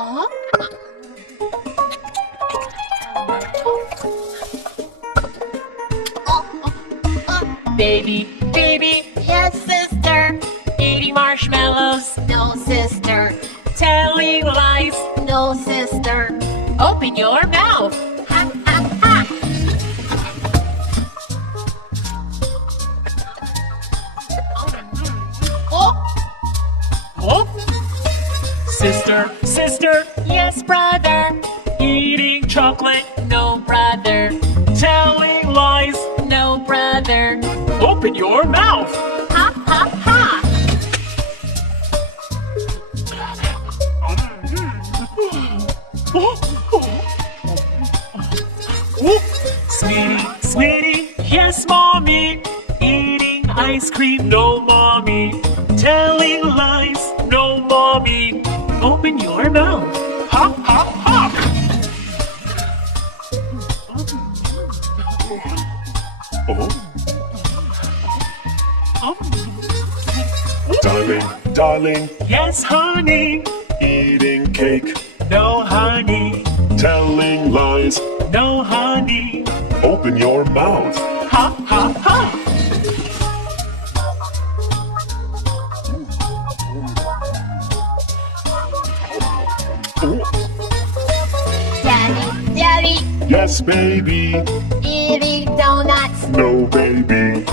Oh? Baby, baby, Yes, sister. eating marshmallows, No, sister. telling lies. No, sister. Open your mouth. Ha, ha, ha. Oh, Oh. Sister, sister, yes, brother. eating chocolate, no brother. Telling lies, No, brother. open your mouth. Ha, ha, ha. Sweetie, sweetie, yes, mommy. Eating ice cream, no, mommy. Telling lies, no, mommy. Open your mouth. Ha, ha, ha. Darling, darling, Yes, honey. eating cake, No, honey. telling lies, No, honey. open your mouth. Ha, ha, ha. Daddy, daddy. Yes, baby, Eating donuts. no, baby,